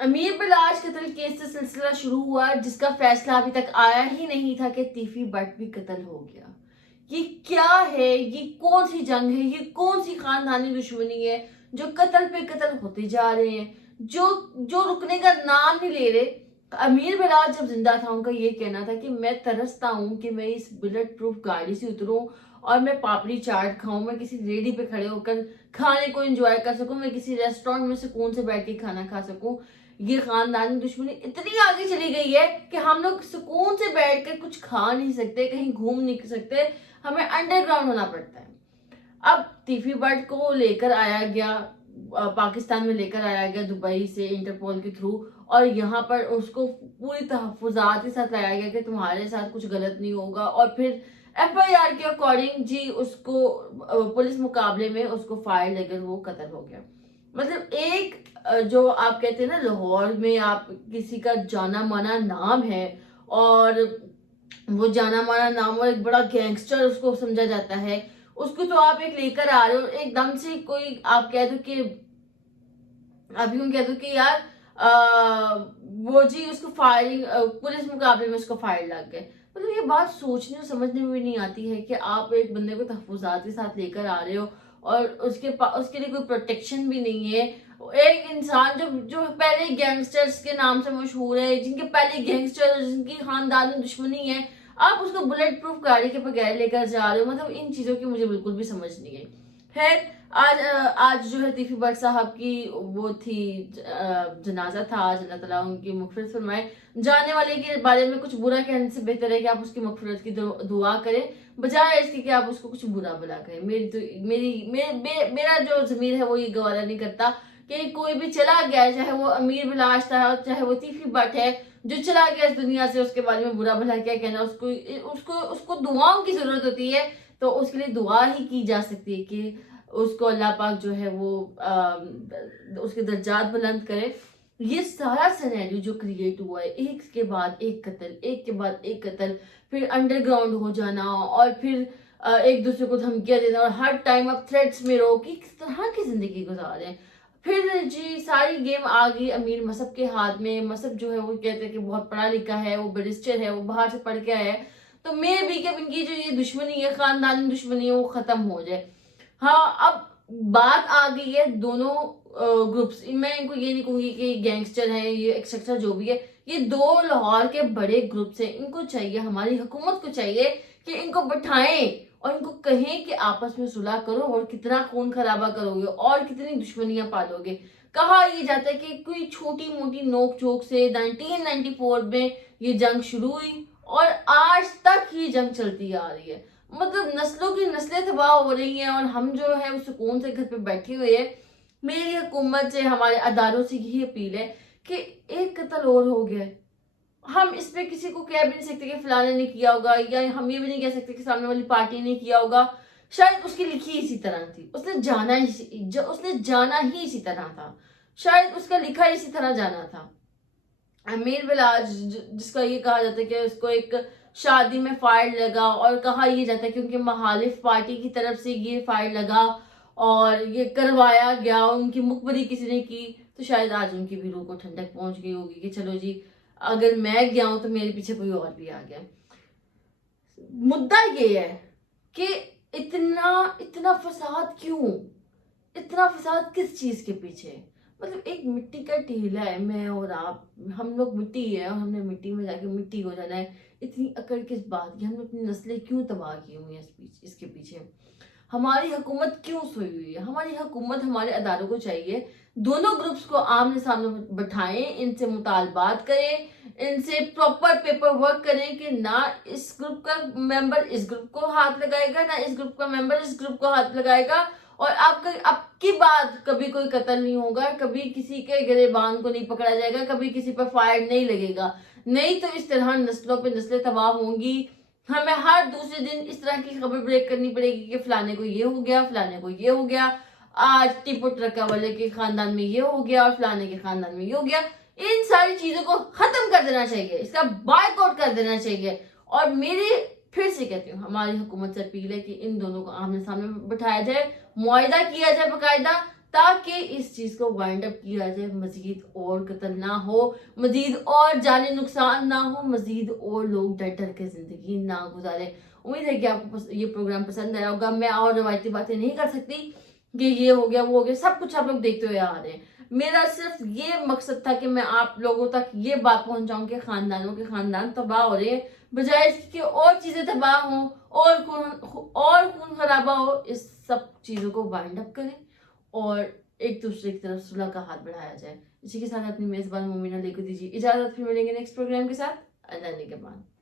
अमीर बिलाज कत्ल केस से सिलसिला शुरू हुआ जिसका फैसला अभी तक आया ही नहीं था कि तीफी बट भी कत्ल हो गया। ये क्या है? ये कौन सी जंग है? ये कौन सी खानदानी दुश्मनी है जो कत्ल पे कत्ल होते जा रहे हैं, जो जो रुकने का नाम नहीं ले रहे। अमीर बिलाज जब जिंदा था उनका ये कहना था कि मैं तरसता हूँ कि मैं इस बुलेट प्रूफ गाड़ी से उतरूं और मैं पापड़ी चाट खाऊं, मैं किसी रेडी पे खड़े होकर खाने को एंजॉय कर सकूं, मैं किसी रेस्टोरेंट में सुकून से बैठ के खाना खा सकूं। ये खानदानी दुश्मनी इतनी आगे चली गई है कि हम लोग सुकून से बैठकर कुछ खा नहीं सकते, कहीं घूम नहीं सकते, हमें अंडरग्राउंड होना पड़ता है। अब तीफी बट को लेकर आया गया, पाकिस्तान में लेकर आया गया दुबई से इंटरपोल के थ्रू, और यहाँ पर उसको पूरी तहफुजात के साथ लाया गया कि तुम्हारे साथ कुछ गलत नहीं होगा। और फिर एफआईआर के अकॉर्डिंग जी उसको पुलिस मुकाबले में उसको फायर लेकर वो कत्ल हो गया। मतलब एक जो आप कहते हैं ना, लाहौर में आप किसी का जाना माना नाम है और वो जाना माना नाम और एक बड़ा गैंगस्टर उसको समझा जाता है, उसको तो आप एक लेकर आ रहे हो एकदम से। कोई आप कह दो कि अभी यूं कह दो कि यार वो जी उसको फायरिंग, पुलिस मुकाबले में उसको फायर लग गए। मतलब ये बात सोचने और समझने में भी नहीं आती है कि आप एक बंदे को तहफुजात के साथ लेकर आ रहे हो और उसके लिए कोई प्रोटेक्शन भी नहीं है। एक इंसान जो जो पहले गैंगस्टर्स के नाम से मशहूर है, जिनके पहले गैंगस्टर, जिनकी खानदानी दुश्मनी है, आप उसको बुलेट प्रूफ गाड़ी के बगैर लेकर जा रहे हो। मतलब इन चीजों की मुझे बिल्कुल भी समझ नहीं आई। खैर आज जो है तीफी बट साहब की वो थी, जनाजा था आज, अल्लाह ताला उनकी मगफिरत फरमाए। जाने वाले के बारे में कुछ बुरा कहने से बेहतर है कि आप उसकी मगफिरत की दुआ करें, बजाय इसके कि आप उसको कुछ बुरा भला करें। मेरा जो जमीर है वो ये गवारा नहीं करता कि कोई भी चला गया, चाहे वो अमीर बिलाश था, चाहे वो तीफी बट है, जो चला गया इस दुनिया से, उसके बारे में बुरा भला क्या कहना। उसको उसको उसको दुआओं की जरूरत होती है, तो उसके लिए दुआ ही की जा सकती है कि उसको अल्लाह पाक जो है वो उसके दर्जात बुलंद करे। ये सारा सिनेरियो जो क्रिएट हुआ है, एक के बाद एक कत्ल, एक के बाद एक कत्ल, फिर अंडरग्राउंड हो जाना और फिर एक दूसरे को धमकियां देना और हर टाइम आप थ्रेट्स में रहो कि किस तरह की जिंदगी गुजार रहे हैं। फिर जी सारी गेम आ गई अमीर मसब के हाथ में। मसब जो है वो कहते हैं कि बहुत पढ़ा लिखा है, वो बैरिस्टर है, वो बाहर से पढ़ के आया है, तो मे भी कि इनकी जो ये दुश्मनी है, खानदानी दुश्मनी है, वो खत्म हो जाए। हाँ, अब बात आ गई है दोनों ग्रुप्स। मैं इनको ये नहीं कहूंगी कि गैंगस्टर है, ये एक्सेट्रा जो भी है, ये दो लाहौर के बड़े ग्रुप्स हैं। इनको चाहिए, हमारी हुकूमत को चाहिए कि इनको बिठाएं और इनको कहें कि आपस में सुलह करो, और कितना खून खराबा करोगे और कितनी दुश्मनियां पालोगे। कहा यह जाता है कि कोई छोटी मोटी नोक झोंक से 1994 में ये जंग शुरू हुई और आज तक ये जंग चलती आ रही है। मतलब नस्लों की नस्लें तबाह हो रही हैं और हम जो है वो सुकून से घर पे बैठे हुए हैं। मेरी हुकूमत से, हमारे अदारों से यही अपील है कि एक कत्ल और हो गया है, हम इस पे किसी को कह भी नहीं सकते कि फलाने ने किया होगा, या हम ये भी नहीं कह सकते कि सामने वाली पार्टी ने किया होगा। शायद उसकी लिखी इसी तरह थी, उसने जाना ही इसी तरह था, शायद उसका लिखा इसी तरह जाना था। अमीर बिलाज जिसका ये कहा जाता है कि उसको एक शादी में फायर लगा, और कहा यह जाता है कि उनके मुखालिफ पार्टी की तरफ से ये फायर लगा और ये करवाया गया, उनकी मुखबरी किसी ने की, तो शायद आज उनकी भी रूह को ठंडक पहुंच गई होगी कि चलो जी, अगर मैं गया हूं तो मेरे पीछे कोई और भी आ गया। मुद्दा ये है कि इतना इतना फसाद क्यों, इतना फसाद किस चीज के पीछे? मतलब एक मिट्टी का टीला है, मैं और आप, हम लोग मिट्टी है और हमने मिट्टी में जाके मिट्टी हो जाना है। इतनी अकड़ किस बात की? हमने अपनी नस्लें क्यों तबाह की हुई है इसके पीछे? हमारी हुकूमत क्यों सोई हुई है? हमारी हुकूमत, हमारे अदारों को चाहिए दोनों ग्रुप्स को आमने सामने बैठाएं, इनसे मुतालबात करें, इनसे प्रॉपर पेपर वर्क करें कि ना इस ग्रुप का मेंबर इस ग्रुप को हाथ लगाएगा, ना इस ग्रुप का मेंबर इस ग्रुप को हाथ लगाएगा, और आपकी बात कभी कोई कत्ल नहीं होगा, कभी किसी के गिरेबान को नहीं पकड़ा जाएगा, कभी किसी पर फायर नहीं लगेगा। नहीं तो इस तरह नस्लों पे नस्लें तबाह होंगी। हमें हर दूसरे दिन इस तरह की खबर ब्रेक करनी पड़ेगी कि फलाने को ये हो गया, फलाने को ये हो गया, आज टिपो ट्रका वाले के खानदान में ये हो गया और फलाने के खानदान में ये हो गया। इन सारी चीजों को खत्म कर देना चाहिए, इसका बायकॉट कर देना चाहिए। और मेरी फिर से कहती हूँ, हमारी हुकूमत से अपील है कि इन दोनों को आमने सामने बिठाया जाए, मुआयदा किया जाए बाकायदा, ताकि इस चीज को वाइंड अप किया जाए, मजीद और कत्ल ना हो, मजीद और जानी नुकसान ना हो, मजीद और लोग डर डर के जिंदगी ना गुजारे। उम्मीद है कि आपको ये प्रोग्राम पसंद आया होगा। मैं और रवायती बातें नहीं कर सकती कि ये हो गया वो हो गया, सब कुछ आप लोग देखते हुए आ रहे हैं। मेरा सिर्फ ये मकसद था कि मैं आप लोगों तक ये बात पहुंचाऊं कि खानदानों के खानदान तबाह हो रहे हैं, बजाय इसके और चीजें तबाह हों और खून खराबा हो। इस सब चीजों को वाइंड अप करें और एक दूसरे की तरफ सुलह का हाथ बढ़ाया जाए। इसी के साथ अपनी मेजबान मोमिना लेको दीजिए इजाजत, फिर मिलेंगे नेक्स्ट प्रोग्राम के साथ। अल्लाह निगहबान।